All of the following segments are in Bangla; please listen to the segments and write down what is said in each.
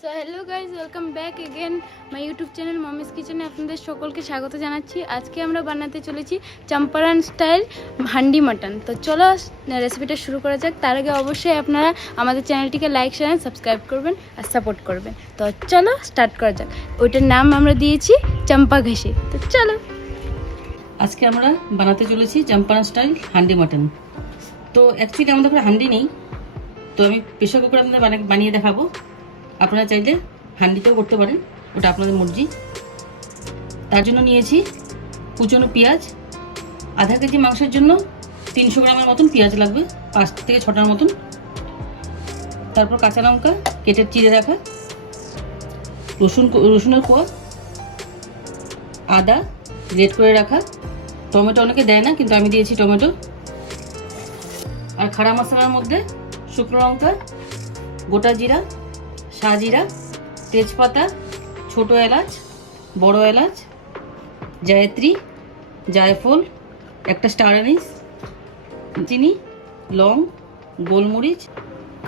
So hello guys, welcome back again my YouTube channel Mommy's কিচেনে আপনাদের সকলকে স্বাগত জানাচ্ছি। আজকে আমরা বানাতে চলেছি চম্পারন স্টাইল হান্ডি মাটন। তো চলো রেসিপিটা শুরু করা যাক। তার আগে অবশ্যই আপনারা আমাদের চ্যানেলটিকে লাইক শেয়ার সাবস্ক্রাইব করবেন আর সাপোর্ট করবেন। তো চলো স্টার্ট করা যাক। ওইটার নাম আমরা দিয়েছি চম্পা ঘেঁষে। তো চলো আজকে আমরা বানাতে চলেছি চম্পারন স্টাইল হান্ডি মাটন। তো অ্যাকচুয়ালি আমাদের ঘরে হান্ডি নেই, তো আমি প্রেশার কুকারে আপনাদের বানিয়ে দেখাবো। আপনারা চাইলে হান্ডিতেও করতে পারেন, ওটা আপনাদের মর্জি। তার জন্য নিয়েছি কুচনো পেঁয়াজ। আধা কেজি মাংসের জন্য 300 গ্রামের মতন পেঁয়াজ লাগবে, 5 থেকে 6টার মতন। তারপর কাঁচা লঙ্কা কেটে চিড়ে রাখা, রসুনের কোয়া, আদা গ্রেট করে রাখা, টমেটো অনেকে দেয় না কিন্তু আমি দিয়েছি টমেটো। আর খাড়া মশলার মধ্যে শুকনো লঙ্কা, গোটা জিরা, শাহজিরা, তেজপাতা, ছোট এলাচ, বড় এলাচ, জায়ত্রী, জায়ফল, একটা স্টার অ্যানিস, চিনি, লং, গোলমরিচ।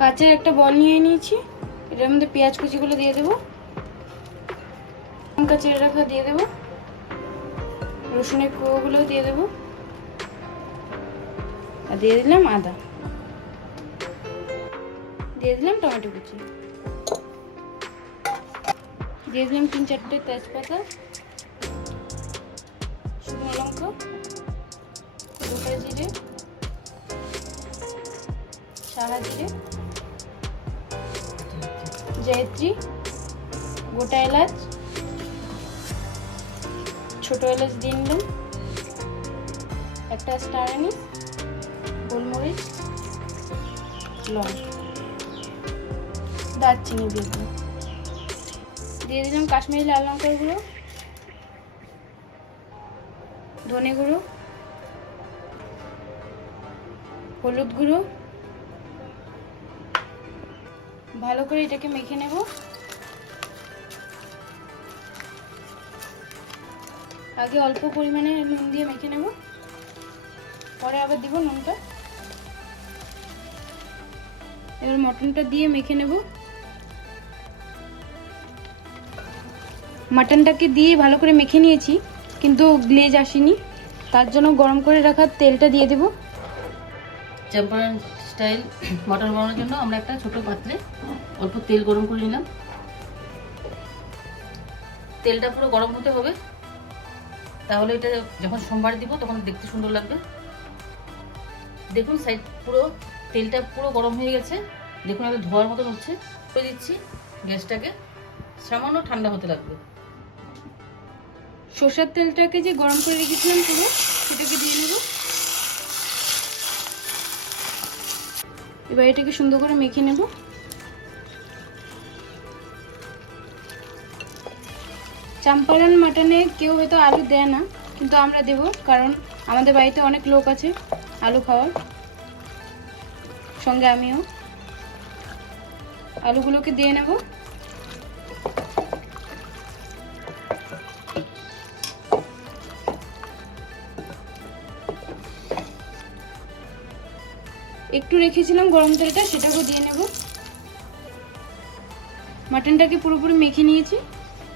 কাঁচের একটা বল নিয়ে নিয়েছি, এটার মধ্যে পেঁয়াজ কুচিগুলো দিয়ে দেবো, লঙ্কা চিড়ে রাখা দিয়ে দেবো, রসুনের কোয়াগুলো দিয়ে দেবো, আর দিয়ে দিলাম আদা, দিয়ে দিলাম টমেটো কুচি, দিয়ে দিলাম 3-4টে তেজপাতা, শুকনো লঙ্কা, গোটা জিরে, সাদা জিরে, জয়ত্রী, গোটা এলাচ, ছোট এলাচ দিয়ে নিলাম, একটা স্টার অ্যানিস, গোলমরিচ, লং, দারচিনি দিয়ে দিলাম কাশ্মীরি লাল লঙ্কার গুঁড়ো, ধনে গুঁড়ো, হলুদ গুঁড়ো। ভালো করে এটাকে মেখে নেব। আগে অল্প পরিমাণে নুন দিয়ে মেখে নেব, পরে আবার দিব নুনটা। এবার মটনটা দিয়ে মেখে নেব। মাটনটাকে দিয়ে ভালো করে মেখে নিয়েছি, কিন্তু গ্লেজ আসেনি, তার জন্য গরম করে রাখা তেলটা দিয়ে দেব। চম্পারন স্টাইল মটন বানানোর জন্য আমরা একটা ছোট পাত্রে অল্প তেল গরম করে নিলাম। তেলটা পুরো গরম হতে হবে, তাহলে এটা যখন সোমবার দিব তখন দেখতে সুন্দর লাগবে। দেখুন সাইড পুরো তেলটা পুরো গরম হয়ে গেছে, দেখুন আমি ধোয়ার মতন হচ্ছে। করে দিচ্ছি, গ্যাসটাকে সামান্য ঠান্ডা হতে লাগবে। সরষের তেলটাকে যে গরম করে রেখেছিলাম পুরো, সেটাকে দিয়ে নেব। এবার এটাকে সুন্দর করে মেখে নেব। চম্পারন মাটনে কেউ হয়তো আলু দেয় না, কিন্তু আমরা দেব, কারণ আমাদের বাড়িতে অনেক লোক আছে আলু খাওয়ার, সঙ্গে আমিও। আলুগুলোকে দিয়ে নেব। একটু রেখেছিলাম গরম তেলটা, সেটাকেও দিয়ে নেব। মাটনটাকে পুরোপুরি মেখে নিয়েছি,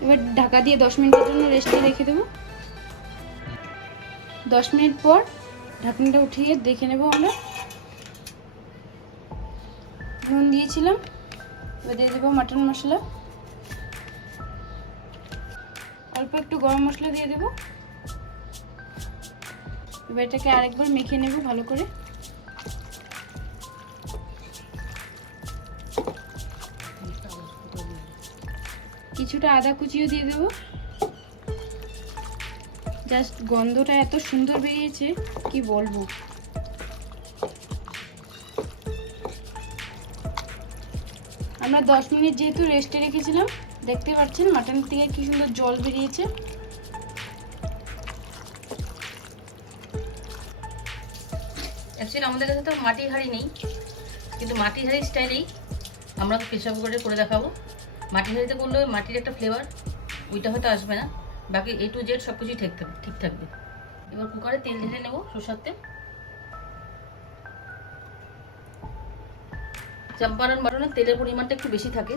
এবার ঢাকা দিয়ে 10 মিনিটের জন্য রেস্টে রেখে দেব। 10 মিনিট পর ঢাকনাটা উঠিয়ে দেখে নেব আমরা। নুন দিয়েছিলাম, এবার দিয়ে দেবো মাটন মশলা, অল্প একটু গরম মশলা দিয়ে দেব। এবার এটাকে আরেকবার মেখে নেব ভালো করে। কিছুটা আদা কুচিও দিয়ে দেবো। জাস্ট গন্ধটা এত সুন্দর বেরিয়েছে কি বলবো। আমরা 10 মিনিট যেহেতু রেস্টে রেখেছিলাম, দেখতে পাচ্ছেন মাটন থেকে কি সুন্দর জল বেরিয়েছে। অ্যাকচুয়ালি আমাদের কাছে তো মাটির হাঁড়ি নেই, কিন্তু মাটির হাঁড়ির স্টাইলেই আমরা প্রেসার কুকারে করে দেখাবো। মাটির হাঁড়িতে করলে মাটির একটা ফ্লেভার, ওইটা হয়তো আসবে না, বাকি A to Z সব কিছুই ঠিক থাকবে। এবার কুকারে তেল ঢেলে নেব, সরষের তেল। চম্পারন মাটনের তেলের পরিমাণটা একটু বেশি থাকে,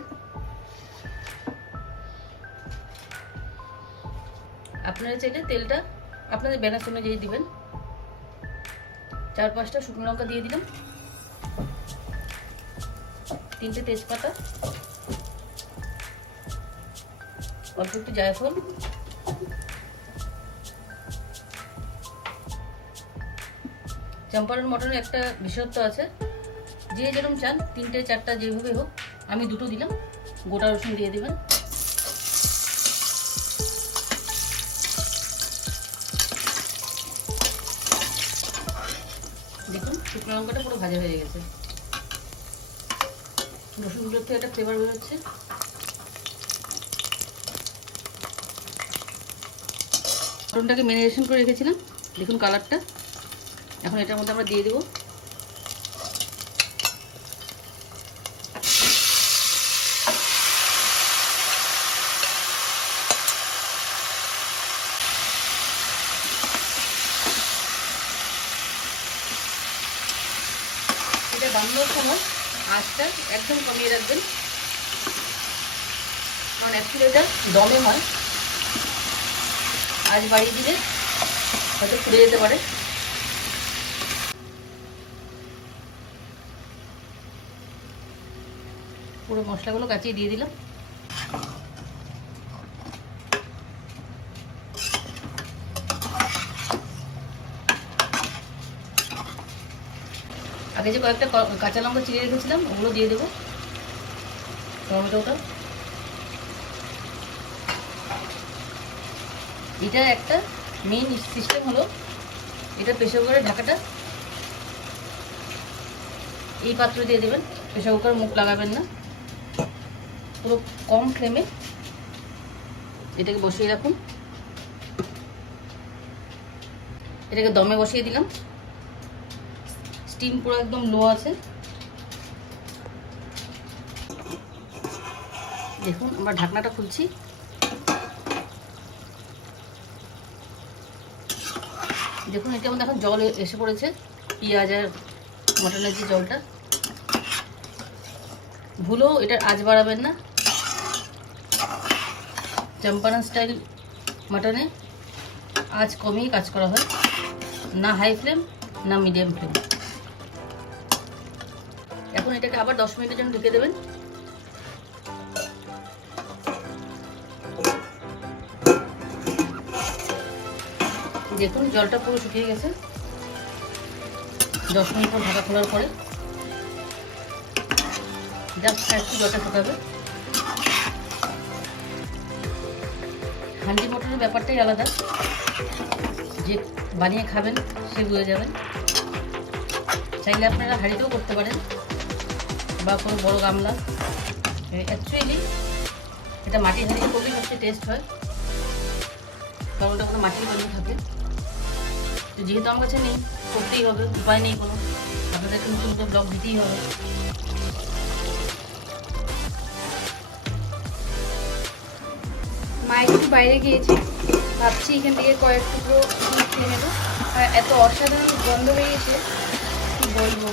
আপনারা চাইলে তেলটা আপনাদের ব্যালেন্স অনুযায়ী দিবেন। 4-5টা শুকনো লঙ্কা দিয়ে দিলাম, 3টে তেজপাতা, অল্প একটু জায়ফল, চম্পারন মটনের একটা বিশেষত্ব আছে, যে যেরকম চান 3টে-4টা যেভাবে হোক, আমি 2টো দিলাম। গোটা রসুন দিয়ে দিবেন। দেখুন শুকনো লঙ্কাটা পুরো ভাজা হয়ে গেছে, রসুনগুলোর থেকে একটা ফ্লেভার বেরোচ্ছে। মটনটাকে ম্যারিনেশন করে রেখেছিলাম, দেখুন কালারটা। এখন এটার মধ্যে আমরা দিয়ে দেবো এটা বানানোর সময় আঁচটা একদম কমিয়ে রাখবেন, কারণ অ্যাকচুয়ালি এটা দমে হয়, আজ বাড়িয়ে দিলে হয়তো পুড়ে যেতে পারে। পুরো মশলাগুলো কাচিয়ে দিয়ে দিলাম। আগে যে কয়েকটা কাঁচা লঙ্কা চিড়ে রেখেছিলাম ওগুলো দিয়ে দেবো, টমেটোটা। এটার একটা মেইন সিস্টেম হলো, এটা প্রেসার কুকারের ঢাকাটা এই পাত্র দিয়ে দেবেন, প্রেসার কুকার মুখ লাগাবেন না, পুরো কম ফ্লেমে এটাকে বসিয়ে রাখুন। এটাকে দমে বসিয়ে দিলাম, স্টিম পুরো একদম লো আছে। দেখুন আমরা ঢাকনাটা খুলছি, দেখুন এটার মধ্যে এখন জল এসে পড়েছে, পেঁয়াজ আর মটনের যে জলটা। ভুলেও এটার আঁচ বাড়াবেন না, চম্পারন স্টাইল মাটনে আঁচ কমিয়ে কাজ করা হয়, না হাই ফ্লেম না মিডিয়াম ফ্লেম। এখন এটাকে আবার 10 মিনিটের জন্য ঢেকে দেবেন। দেখুন জলটা পুরো শুকিয়ে গেছে। 10 মিনিট পর ঢাকা খোলার পরে জাস্ট একটু জলটা শুকাবে। হান্ডি মটনের ব্যাপারটাই আলাদা, যে বানিয়ে খাবেন সে বুঝে যাবেন। চাইলে আপনারা হাঁড়িতেও করতে পারেন বা কোনো বড় গামলা। অ্যাকচুয়ালি এটা মাটির হাঁড়ি করলে সবচেয়ে টেস্ট হয়, কারণ ওটা কোনো মাটির বানিয়ে থাকে। তো যেহেতু আমার কাছে নেই, করতেই হবে, উপায় নেই কোনো, আপনাদেরকে নতুন নতুন ব্লগ দিতেই হবে। মা একটু বাইরে গিয়েছে, ভাবছি এখান থেকে কয়েক টুকরো খেয়ে নেবো। আর এত অসাধারণ গন্ধ বেরিয়েছে কি বলবো,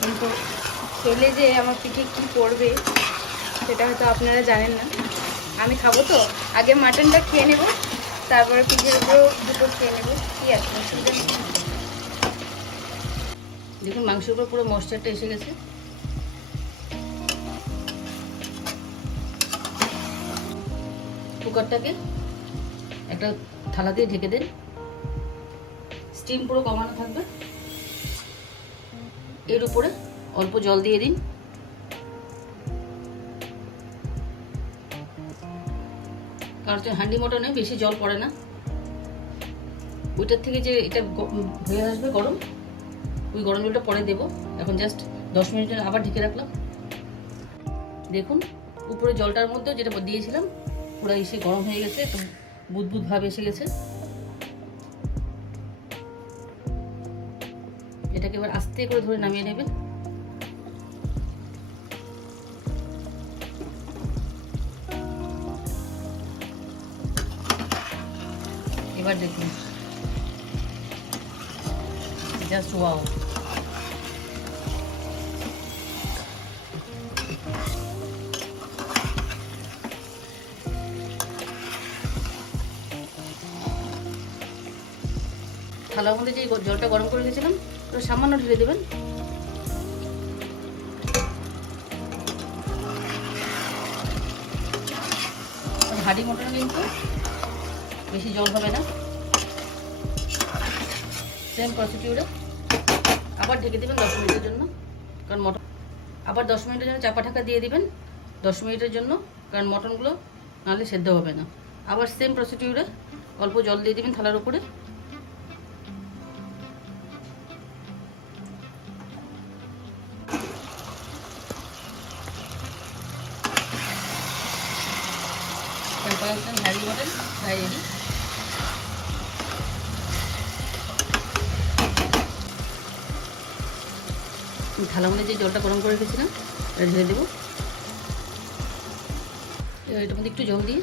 কিন্তু খেলে যে আমার পিঠে কি পড়বে সেটা হয়তো আপনারা জানেন না। আমি খাবো তো, আগে মাটনটা খেয়ে নেব, তারপরে পিঠের উপরেও দুটো খেয়ে নেবো, কি আছে অসুবিধা নেই। দেখুন মাংসের উপর পুরো ময়েশ্চারটা এসে গেছে। কুকারটাকে একটা থালা দিয়ে ঢেকে দেন, স্টিম পুরো কমানো থাকবে। এর উপরে অল্প জল দিয়ে দিন, কারণ হান্ডি মটনে বেশি জল পড়ে না। ওইটার থেকে যে এটা হয়ে আসবে গরম, ওই গরম জলটা পরে দেবো। এখন জাস্ট 10 মিনিটের আবার ঢেকে রাখলাম। দেখুন উপরে জলটার মধ্যে যেটা দিয়েছিলাম পুরো এসে গরম হয়ে গেছে, একটু বুদবুদ ভাব এসে গেছে। এটাকে এবার আস্তে করে ধরে নামিয়ে নেবেন। এবার দেখুন জাস্ট ওয়াও, থালার মধ্যে যে জলটা গরম করে রেখেছিলাম ওটা সামান্য ঢেলে দেবেন। হাঁড়ি মটনে কিন্তু বেশি জল হবে না। সেম প্রসিডিউরে আবার ঢেকে দেবেন 10 মিনিটের জন্য, কারণ মটন আবার 10 মিনিটের জন্য চাপা ঢাকা দিয়ে দিবেন 10 মিনিটের জন্য, কারণ মটনগুলো নাহলে সেদ্ধ হবে না। আবার সেম প্রসিডিউরে অল্প জল দিয়ে দিবেন থালার উপরে। Handy mutton ready. থালা মধ্যে যে জলটা গরম করে রেখেছিলাম এটা ঢেলে দেবো। এটার মধ্যে একটু জল দিয়ে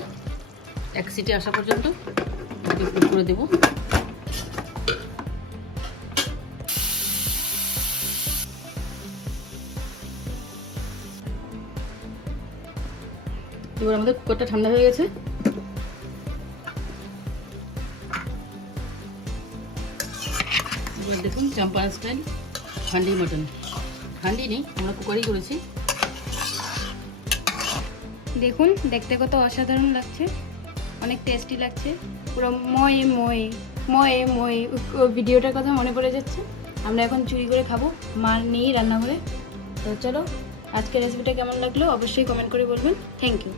1 সিটি আসা পর্যন্ত কুক করে দেবো। এবার আমাদের কুকারটা ঠান্ডা হয়ে গেছে। এবার দেখুন চম্পারন স্টাইল হান্ডি মটন। হান্ডি নেই, আমরা কুকারেই করেছি। দেখুন দেখতে কত অসাধারণ লাগছে, অনেক টেস্টি লাগছে, পুরো ময়ে ময়ে ময়ে ময়ে ভিডিওটার কথা মনে পড়ে যাচ্ছে। আমরা এখন চুরি করে খাবো, মা নেই রান্নাঘরে। তো চলো, আজকের রেসিপিটা কেমন লাগলো অবশ্যই কমেন্ট করে বলবেন। Thank you.